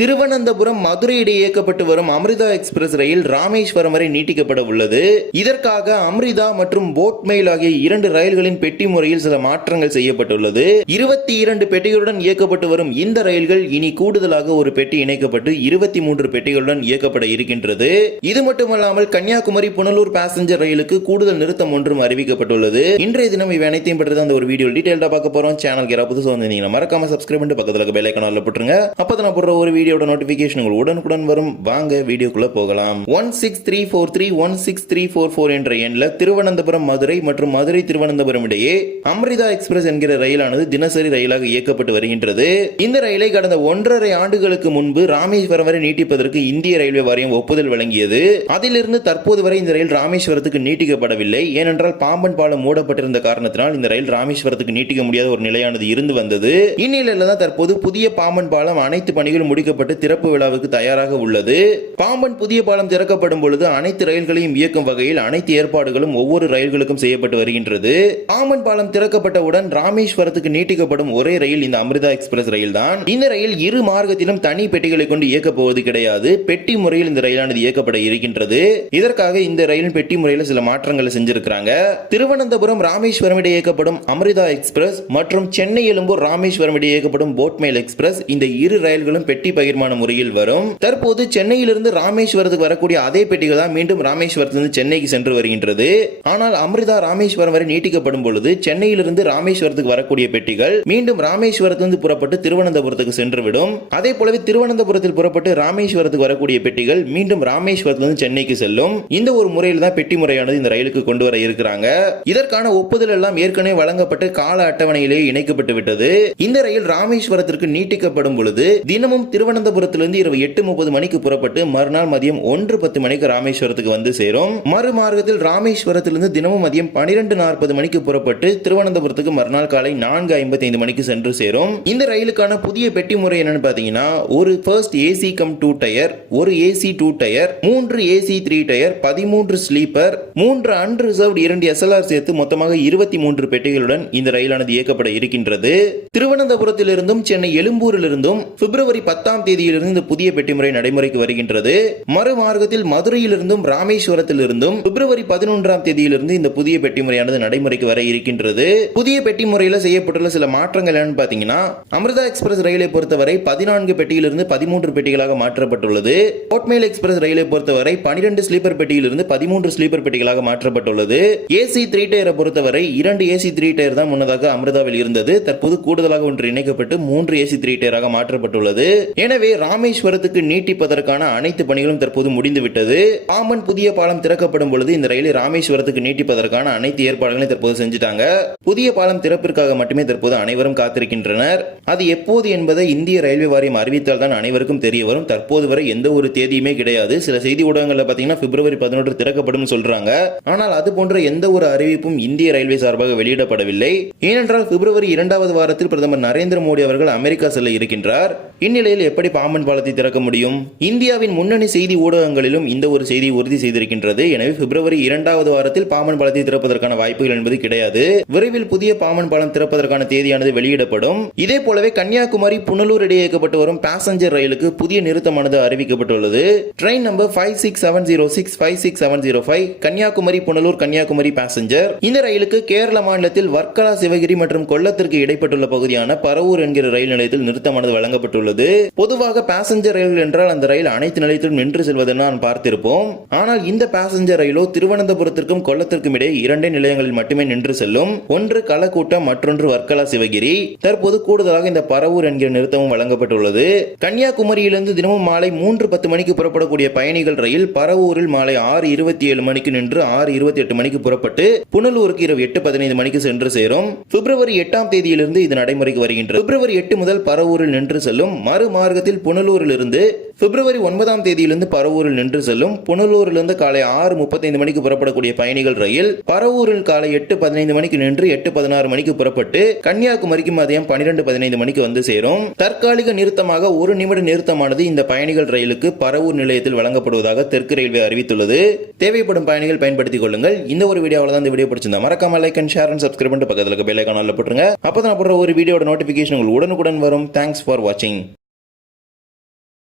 திருவனந்தபுரம் மதுரை இடையே இயக்கப்பட்டு வரும் அமிர்தா எக்ஸ்பிரஸ் ரயில் ராமேஸ்வரம் வரை நீட்டிக்கப்பட உள்ளது. இதற்காக அமிர்தா மற்றும் போட்மெயில் ஆகிய இரண்டு ரயில்களின் பெட்டி முறையில் சில மாற்றங்கள் செய்யப்பட்டுள்ளது. இருபத்தி இரண்டு பெட்டிகளுடன் இயக்கப்பட்டு வரும் இந்த ரயில்கள் இனி கூடுதலாக ஒரு பெட்டி இணைக்கப்பட்டு இருபத்தி மூன்று பெட்டிகளுடன் இயக்கப்பட இருக்கின்றது. இது மட்டுமல்லாமல் கன்னியாகுமரி புனலூர் பேசஞ்சர் ரயிலுக்கு கூடுதல் நிறுத்தம் ஒன்றும் அறிவிக்கப்பட்டுள்ளது. இன்றைய தினம் இவை அனைத்தையும் பற்றி அந்த ஒரு வீடியோ டீடைல்டா பார்க்க போறோம். சேனல் யாராவது புதுசாக வந்திருந்தீங்கன்னா மறக்காம சப்ஸ்கிரைப் பண்ணிட்டு பக்கத்துல பெல் ஐக்கான போட்டுருங்க. அப்போ நான் போடுற ஒரு வீடியோ வீடியோட நோட்டிபிகேஷன் உங்களுக்கு உடனுக்குடன் வரும். வாங்க வீடியோக்குள்ள போகலாம். One six three four three one six three four four என்ற எண்ணில் திருவனந்தபுரம் மதுரை மற்றும் மதுரை திருவனந்தபுரம் இடையே அம்ரிதா எக்ஸ்பிரஸ் என்கிற ரயிலானது தினசரி ரயிலாக இயக்கப்பட்டு வருகின்றது. இந்த ரயிலை கடந்த ஒன்றரை ஆண்டுகளுக்கு முன்பு ராமேஸ்வரம் வரை நீட்டிப்பதற்கு இந்திய ரயில்வே வாரியம் ஒப்புதல் வழங்கியது. அதிலிருந்து தற்போது வரை இந்த ரயில் ராமேஸ்வரத்துக்கு நீட்டிக்கப்படவில்லை. ஏனென்றால் பாம்பன் பாலம் மூடப்பட்டிருந்த காரணத்தினால் இந்த ரயில் ராமேஸ்வரத்துக்கு நீட்டிக்க முடியாத ஒரு நிலையானது இருந்து வந்தது. இந்நிலையில தான் தற்போது புதிய பாம்பன் பாலம் அனைத்து பணிகளும் முடிக்கப்பட்டு திறப்பு விழாவுக்கு தயாராக உள்ளது. பாம்பன் புதிய பாலம் திறக்கப்படும் பொழுது அனைத்து ரயில்களையும் இயக்கும் வகையில் அனைத்து ஏற்பாடுகளும் ஒவ்வொரு ரயில்களுக்கும் செய்யப்பட்டு வருகின்றது. பாம்பன் பாலம் திறக்கப்பட்டவுடன் ராமேஸ்வரத்துக்கு நீட்டிக்கப்படும் ஒரே ரயில் இந்த அமிர்தா எக்ஸ்பிரஸ் ரயில் தான் இந்த ரயில் இரு மார்க்கத்திலும் தனி பெட்டிகளை கொண்டு இயக்கப் போவது கிடையாது. பெட்டி முறையில் இந்த ரயிலானது இயக்கப்பட இருக்கின்றது. இதற்காக இந்த ரயிலின் பெட்டி முறையில் சில மாற்றங்களை செஞ்சிருக்கிறாங்க. திருவனந்தபுரம் ராமேஸ்வரம் இடையே இயக்கப்படும் அமிர்தா எக்ஸ்பிரஸ் மற்றும் சென்னை எழும்பூர் ராமேஸ்வரம் இடையே இயக்கப்படும் போட்மெயில் எக்ஸ்பிரஸ் இந்த இரு ரயில்களும் பெட்டி பகிர்மான முறையில் வரும். தற்போது சென்னையிலிருந்து ராமேஸ்வரத்துக்கு வரக்கூடிய அதே பெட்டிகள் தான் மீண்டும் ராமேஸ்வரத்திலிருந்து சென்னைக்கு சென்று வருகின்றது. ஆனால் அமிர்தா ராமேஸ்வரம் வரை நீட்டிக்கப்படும் பொழுது சென்னையிலிருந்து ராமேஸ்வரத்துக்கு வரக்கூடிய பெட்டிகள் மீண்டும் ராமேஸ்வரத்திலிருந்து புறப்பட்டு திருவனந்தபுரத்துக்கு சென்றுவிடும். அதே போலவே திருவனந்தபுரத்தில் புறப்பட்டு ராமேஸ்வரத்துக்கு வரக்கூடிய பெட்டிகள் மீண்டும் ராமேஸ்வரத்திலிருந்து சென்னைக்கு செல்லும். இந்த ஒரு முறையில் தான் பெட்டி முறையானது இந்த ரயிலுக்கு கொண்டு வர இருக்கிறாங்க. இதற்கான ஒப்புதல் எல்லாம் ஏற்கனவே வழங்கப்பட்டு கால அட்டவணையிலேயே இணைக்கப்பட்டு விட்டது. இந்த ரயில் ராமேஸ்வரத்திற்கு நீட்டிக்கப்படும் பொழுது தினமும் திருவனந்தபுரத்திலிருந்து இரவு எட்டு முப்பது மணிக்கு புறப்பட்டு மறுநாள் மதியம் ஒன்று பத்து மணிக்கு ராமேஸ்வரத்துக்கு வந்து சேரும். மறுமார்க்கத்தில் ராமேஸ்வரத்திலிருந்து தினமும் மதியம் பனிரெண்டு நாற்பது மணிக்கு புறப்பட்டு திருவனந்தபுரத்துக்கு மறுநாள் காலை நான்கு ஐம்பத்தி ஐந்து மணிக்கு சென்று சேரும். இந்த ரயிலுக்கான புதிய பெட்டி முறை என்னன்னு பாத்தீங்கன்னா ஒரு first AC cum two tier ஒரு ஏசி டூ டயர் மூன்று ஏசி த்ரீ டயர் பதிமூன்று ஸ்லீப்பர் மூன்று அன்ரிசர்வ்டு இரண்டு எஸ்எல்ஆர் சேர்த்து மொத்தமாக இருபத்தி மூன்று பெட்டிகளுடன் இந்த ரயிலானது இயக்கப்பட இருக்கின்றது. திருவனந்தபுரத்திலிருந்தும் சென்னை எழும்பூரிலிருந்தும் பிப்ரவரி பத்தாம் தேதியிலிருந்து இந்த புதிய பெட்டி முறை நடைமுறைக்கு வருகின்றது. மறுமார்க்கத்தில் மதுரையிலிருந்தும் ராமேஸ்வரத்திலிருந்தும் பிப்ரவரி பதினொன்றாம் தேதியிலிருந்து இந்த புதிய பெட்டி முறையானது நடைமுறைக்கு வர இருக்கின்றது. புதிய பெட்டி முறையில் செய்யப்பட்டுள்ள சில மாற்றங்கள் என்னன்னு பாத்தீங்கன்னா அமிர்தா எக்ஸ்பிரஸ் ரயிலை பொறுத்தவரை பதினான்கு பெட்டியிலிருந்து பதிமூன்று பெட்டிகளாக மாற்றப்பட்டுள்ளது. கோட்மேல் எக்ஸ்பிரஸ் ரயிலை பொறுத்தவரை பனிரெண்டு ஸ்லீப்பர் பெட்டியிலிருந்து பதிமூன்று ஸ்லீப்பர் பெட்டிகளாக மாற்றப்பட்டுள்ளது. ஏசி த்ரீ டயரை பொறுத்தவரை இரண்டு ஏசி த்ரீ டயர் தான் முன்னதாக அமிர்தாவில் இருந்தது. தற்போது கூடுதலாக ஒன்று இணைக்கப்பட்டு மூன்று ஏசி த்ரீ டயராக மாற்றப்பட்டுள்ளது. எனவே ராமேஸ்வரத்துக்கு நீட்டிப்பதற்கான அனைத்து பணிகளும் தற்போது முடிந்துவிட்டது. பாம்பன் புதிய பாலம் திறக்கப்படும் பொழுது இந்த ரயிலை ராமேஸ்வரத்துக்கு நீட்டிப்பதற்கான அனைத்து ஏற்பாடுகளையும் தற்போது செஞ்சுட்டாங்க. புதிய பாலம் திறப்பிற்காக மட்டுமே தற்போது அனைவரும் காத்திருக்கின்றனர். அது எப்போது என்பதை இந்திய ரயில்வே வாரியம் அறிவித்தால் தான் அனைவருக்கும் தெரிய வரும். தற்போது வரை எந்த ஒரு தேதியுமே கிடையாது. சில செய்தி ஊடகங்களில் பார்த்தீங்கன்னா பிப்ரவரி பதினொன்று திறக்கப்படும் சொல்றாங்க. ஆனால் அது போன்ற எந்த ஒரு அறிவிப்பும் இந்திய ரயில்வே சார்பாக வெளியிடப்படவில்லை. ஏனென்றால் பிப்ரவரி இரண்டாவது வாரத்தில் பிரதமர் நரேந்திர மோடி அவர்கள் அமெரிக்கா செல்ல இருக்கின்றார். இந்நிலையில் எப்படி எப்படி பாம்பன் பாலத்தை திறக்க முடியும்? இந்தியாவின் முன்னணி செய்தி ஊடகங்களிலும் இந்த ஒரு செய்தி உறுதி செய்திருக்கின்றது. எனவே பிப்ரவரி இரண்டாவது வாரத்தில் பாம்பன் பாலத்தை திறப்பதற்கான வாய்ப்புகள் என்பது கிடையாது. விரைவில் புதிய பாம்பன் பாலம் திறப்பதற்கான தேதியானது வெளியிடப்படும். இதே போலவே கன்னியாகுமரி புனலூர் இடையே இயக்கப்பட்டு வரும் பாசஞ்சர் ரயிலுக்கு புதிய நிறுத்தமானது அறிவிக்கப்பட்டுள்ளது. Train number five six seven zero six five six seven zero five Kanniyakumari Punalur Kanniyakumari passenger இந்த ரயிலுக்கு கேரள மாநிலத்தில் வர்க்கலா சிவகிரி மற்றும் கொல்லத்திற்கு இடைப்பட்டுள்ள பகுதியான பரவூர் என்கிற ரயில் நிலையத்தில் நிறுத்தமானது வழங்கப்பட்டுள்ளது. பொதுவாக பேசஞ்சர் ரயில் என்றால் அந்த ரயில் அனைத்து நிலையத்திலும் நின்று செல்வதை நான் பார்த்திருப்போம். ஆனால் இந்த பேசஞ்சர் ரயிலோ திருவனந்தபுரத்திற்கும் கொல்லத்திற்கும் இடையே இரண்டே நிலையங்களில் மட்டுமே நின்று செல்லும். ஒன்று கலக்கூட்டம் மற்றொன்று வர்க்கலா சிவகிரி. தற்போது கூடுதலாக இந்த பரவூர் என்கிற நிறுத்தமும் வழங்கப்பட்டுள்ளது. கன்னியாகுமரியிலிருந்து தினமும் மாலை மூன்று பத்து மணிக்கு புறப்படக்கூடிய பயணிகள் ரயில் பரவூரில் மாலை ஆறு இருபத்தி ஏழு மணிக்கு நின்று ஆறு இருபத்தி எட்டு மணிக்கு புறப்பட்டு புனலூருக்கு இரவு எட்டு பதினைந்து மணிக்கு சென்று சேரும். பிப்ரவரி எட்டாம் தேதியிலிருந்து இது நடைமுறைக்கு வருகின்றது. பிப்ரவரி எட்டு முதல் பரவூரில் நின்று செல்லும். மறு வேகத்தில் புனலூரிலிருந்து பிப்ரவரி ஒன்பதாம் தேதியிலிருந்து பரவூரில் நின்று செல்லும் புனலூரிலிருந்து காலை ஆறு முப்பத்தைந்து மணிக்கு புறப்படக்கூடிய பயணிகள் ரயில் பரவூரில் காலை எட்டு பதினைந்து மணிக்கு நின்று எட்டு பதினாறு மணிக்கு புறப்பட்டு கன்னியாகுமரிக்கு மதியம் பனிரெண்டு பதினைந்து மணிக்கு வந்து சேரும். தற்காலிக நிறுத்தமாக ஒரு நிமிட நிறுத்தமானது இந்த பயணிகள் ரயிலுக்கு பரவூர் நிலையத்தில் வழங்கப்படுவதாக தெற்கு ரயில்வே அறிவித்துள்ளது. தேவைப்படும் பயணிகள் பயன்படுத்திக் கொள்ளுங்கள். இந்த ஒரு வீடியோவில் தான் இந்த வீடியோ பிடிச்சிருந்தா மறக்காம like and share and subscribe பண்ணிட்டு பக்கத்தில் பெல் ஐக்கான போட்டுருங்க. அப்போ தான் போடுற ஒரு வீடியோட நோட்டிஃபிகேஷன் உங்களுக்கு உடனுக்குடன் வரும். தேங்க்ஸ் ஃபார் வாட்சிங்